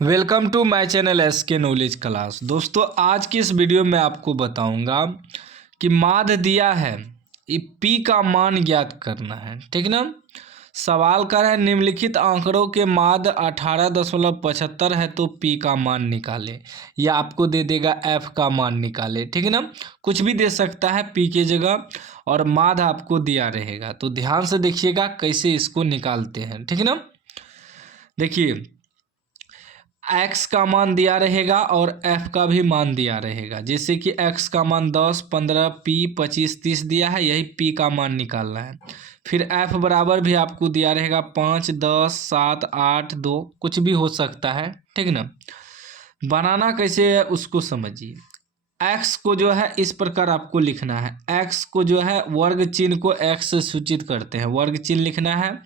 Welcome to my channel SK knowledge class. दोस्तों, आज की इस वीडियो में आपको बताऊंगा कि माध्य दिया है, ये पी का मान ज्ञात करना है। ठीक ना। सवाल कर है निम्नलिखित आंकड़ों के माध्य 18.75 है तो पी का मान निकाले, या आपको दे देगा एफ का मान निकाले। ठीक है ना। कुछ भी दे सकता है पी की जगह, और माध्य आपको दिया रहेगा। तो ध्यान से देखिएगा कैसे इसको निकालते हैं। ठीक है ना। देखिए, एक्स का मान दिया रहेगा और एफ का भी मान दिया रहेगा। जैसे कि एक्स का मान 10, 15, पी 25, 30 दिया है, यही पी का मान निकालना है। फिर एफ बराबर भी आपको दिया रहेगा 5, 10, 7, 8, 2, कुछ भी हो सकता है। ठीक ना। बनाना कैसे है उसको समझिए। एक्स को जो है इस प्रकार आपको लिखना है। एक्स को जो है वर्ग चिन्ह को एक्स से सूचित करते हैं, वर्ग चिन्ह लिखना है।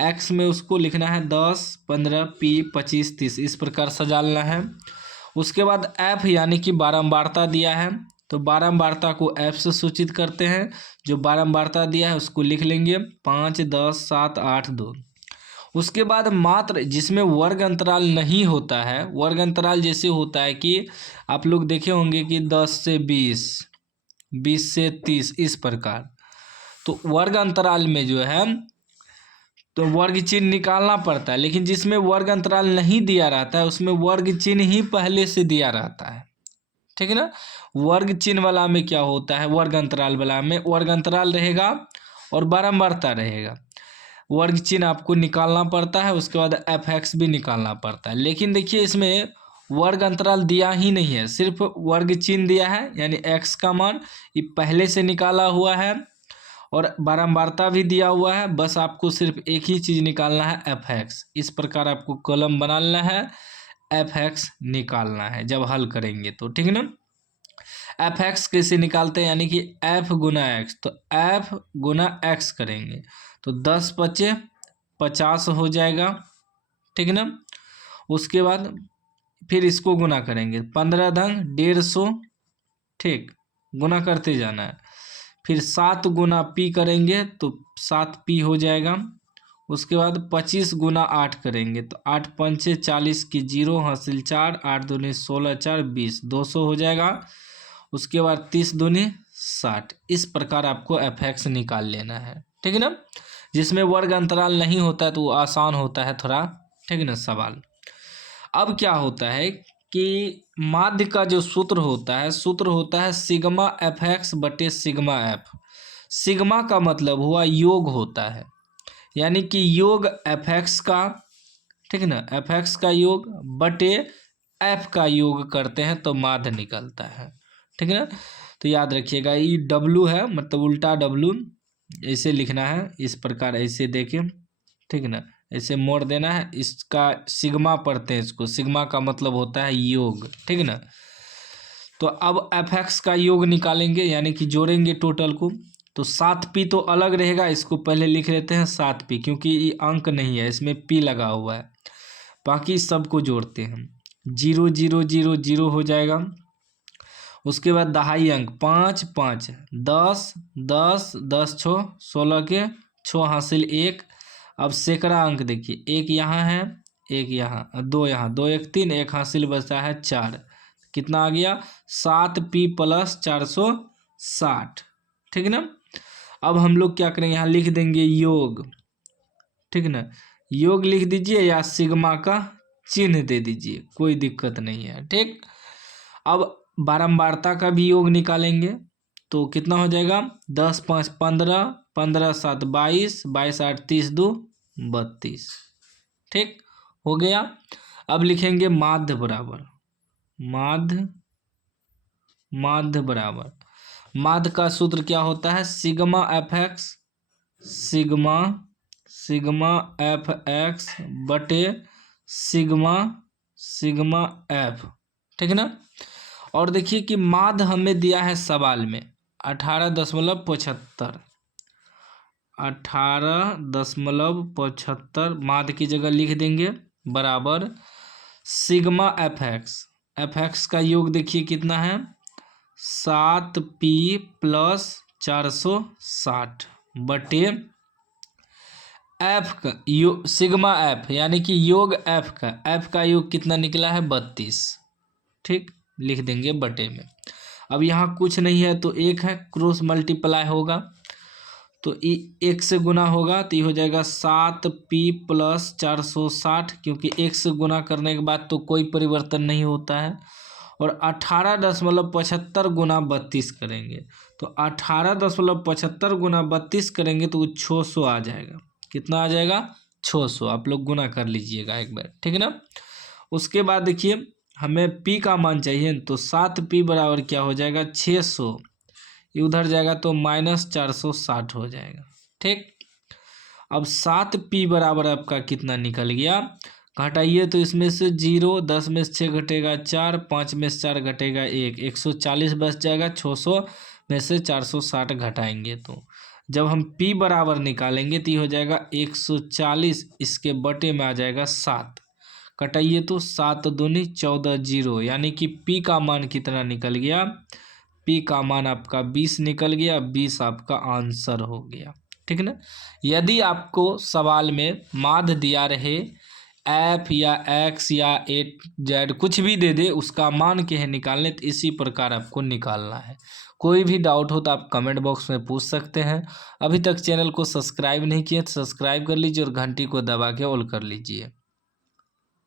एक्स में उसको लिखना है 10, 15, पी 25, 30, इस प्रकार सजालना है। उसके बाद एफ यानी कि बारंबारता दिया है, तो बारंबारता को एफ से सूचित करते हैं। जो बारंबारता दिया है उसको लिख लेंगे 5, 10, 7, 8, 2। उसके बाद मात्र जिसमें वर्ग अंतराल नहीं होता है, वर्ग अंतराल जैसे होता है कि आप लोग देखे होंगे कि 10 से 20, 20 से 30, इस प्रकार। तो वर्ग अंतराल में जो है तो वर्ग चिन्ह निकालना पड़ता है, लेकिन जिसमें वर्ग अंतराल नहीं दिया रहता है उसमें वर्ग चिन्ह ही पहले से दिया रहता है। ठीक है ना। वर्ग चिन्ह वाला में क्या होता है, वर्ग अंतराल वाला में वर्ग अंतराल रहेगा और बारंबारता रहेगा। वर्ग चिन्ह आपको निकालना पड़ता है, उसके बाद एफ एक्स भी निकालना पड़ता है। लेकिन देखिए, इसमें वर्ग अंतराल दिया ही नहीं है, सिर्फ वर्ग चिन्ह दिया है, यानी एक्स का मान ये पहले से निकाला हुआ है और बारंबारता भी दिया हुआ है। बस आपको सिर्फ एक ही चीज़ निकालना है, एफ एक्स। इस प्रकार आपको कॉलम बना लेना है, एफ एक्स निकालना है जब हल करेंगे तो। ठीक है ना। एफ एक्स कैसे निकालते हैं, यानी कि एफ गुना एक्स, तो एफ गुना एक्स करेंगे तो 10 बचे 50 हो जाएगा। ठीक है ना। उसके बाद फिर इसको गुना करेंगे, 15 धन 150। ठीक, गुना करते जाना है। फिर 7 गुना पी करेंगे तो 7 पी हो जाएगा। उसके बाद 25 गुना 8 करेंगे तो 8 पंचे 40 की 0 हासिल 4, 8 दूनी 16, 4 20, 200 हो जाएगा। उसके बाद 30 दूनी 60। इस प्रकार आपको एफ एक्स निकाल लेना है। ठीक है ना। जिसमें वर्ग अंतराल नहीं होता है तो वो आसान होता है थोड़ा। ठीक है ना सवाल। अब क्या होता है कि माध्य का जो सूत्र होता है सिग्मा एफ एक्स बटे सिग्मा एफ। सिग्मा का मतलब हुआ योग होता है, यानी कि योग एफ एक्स का, ठीक है ना, एफ एक्स का योग बटे एफ का योग करते हैं तो माध्य निकलता है। ठीक है ना। तो याद रखिएगा, ये डब्लू है, मतलब उल्टा डब्लू ऐसे लिखना है, इस प्रकार ऐसे देखें। ठीक है ना। ऐसे मोड़ देना है, इसका सिग्मा पढ़ते हैं इसको, सिग्मा का मतलब होता है योग। ठीक है ना। तो अब एफ एक्स का योग निकालेंगे, यानी कि जोड़ेंगे टोटल को। तो 7p तो अलग रहेगा, इसको पहले लिख लेते हैं 7p, क्योंकि ये अंक नहीं है, इसमें p लगा हुआ है। बाकी सबको जोड़ते हैं, 0 0 0 0 हो जाएगा। उसके बाद दहाई अंक 5 5 10 10 10 छो 16 के 6 हासिल 1। अब सैकड़ा अंक देखिए, एक यहाँ है, एक यहाँ, दो यहाँ, 2 1 3, एक हासिल बचता है 4। कितना आ गया, 7p प्लस 460। ठीक है ना। अब हम लोग क्या करेंगे, यहाँ लिख देंगे योग। ठीक है ना। योग लिख दीजिए या सिग्मा का चिन्ह दे दीजिए, कोई दिक्कत नहीं है। ठीक। अब बारंबारता का भी योग निकालेंगे तो कितना हो जाएगा, 10 5 15, 15 7 22, 22 8 30 2 32। ठीक हो गया। अब लिखेंगे माध्य बराबर, माध्य माध्य बराबर, माध्य का सूत्र क्या होता है, sigma F x, sigma sigma F x बटे सिग्मा सिग्मा एफ। ठीक है ना। और देखिए कि माध्य हमें दिया है सवाल में 18.75, 18.75 माध्य की जगह लिख देंगे बराबर sigma F x. F x का योग देखिए कितना है, 7p प्लस 460 बटे एफ का सिग्मा एफ यानी कि योग एफ का योग कितना निकला है 32। ठीक, लिख देंगे बटे में। अब यहाँ कुछ नहीं है तो एक है, क्रॉस मल्टीप्लाई होगा तो एक से गुना होगा तो ये हो जाएगा 7p + 460, क्योंकि एक से गुना करने के बाद तो कोई परिवर्तन नहीं होता है। और 18.75 गुना 32 करेंगे तो 18.75 गुना 32 करेंगे तो 600 आ जाएगा। कितना आ जाएगा? 600। आप लोग गुना कर लीजिएगा एक बार, ठीक है ना। उसके बाद देखिए हमें p का मान चाहिए तो 7p बराबर क्या हो जाएगा 600, ये उधर जाएगा तो -460 हो जाएगा। ठीक, अब 7p बराबर आपका कितना निकल गया, घटाइए तो इसमें से 0, 10 में से 6 घटेगा 4, 5 में से 4 घटेगा 1, 140 बच जाएगा। 600 में से 460 घटाएंगे तो जब हम p बराबर निकालेंगे तो ये हो जाएगा 140, इसके बटे में आ जाएगा 7, कटाइए तो 7 दूनी 14, 0, यानी कि p का मान कितना निकल गया, p का मान आपका 20 निकल गया। 20 आपका आंसर हो गया, ठीक है ना। यदि आपको सवाल में माध्य दिया रहे f या x या z कुछ भी दे दे, उसका मान के है निकालने, तो इसी प्रकार आपको निकालना है। कोई भी डाउट हो तो आप कमेंट बॉक्स में पूछ सकते हैं। अभी तक चैनल को सब्सक्राइब नहीं किए तो सब्सक्राइब कर लीजिए और घंटी को दबा के ऑल कर लीजिए।